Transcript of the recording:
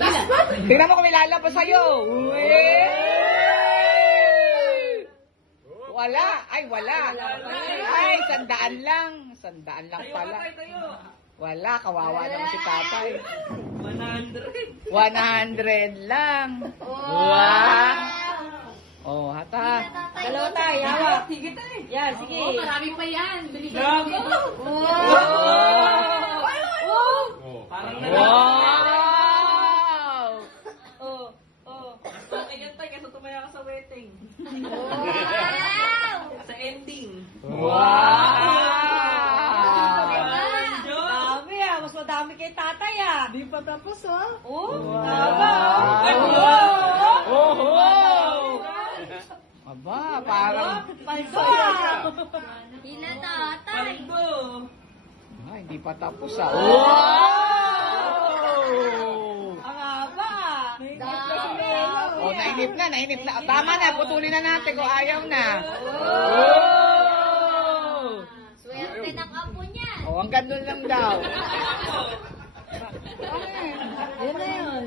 Tingnan mo kung may lalabas sa'yo. Wala. Ay, wala. Ay, 100 lang. 100 lang pala. Wala, kawawa naman si tatay. 100 lang. Wow. Oh, hata. Dalawa tayo, hawak. Sige tayo. Yan, sige. Oo, marami pa yan. Parang Wow! Ganyan tayo, kasi tumaya ka sa wedding. Sa ending. Wow! Dami ah, mas madami kay tatay ah. Di pa tapos ah. Oh, Wow. tama. Oh! Aba, parang... Paldo ah. Hila tatay. Paldo. Ah, hindi pa tapos ah. Wow! Ang haba ah. Oh, nainip na. Tama na, putulin na natin kung ayaw na. Swerte ng apo niyan. Oh, ang ganun lang daw. Yan na yun.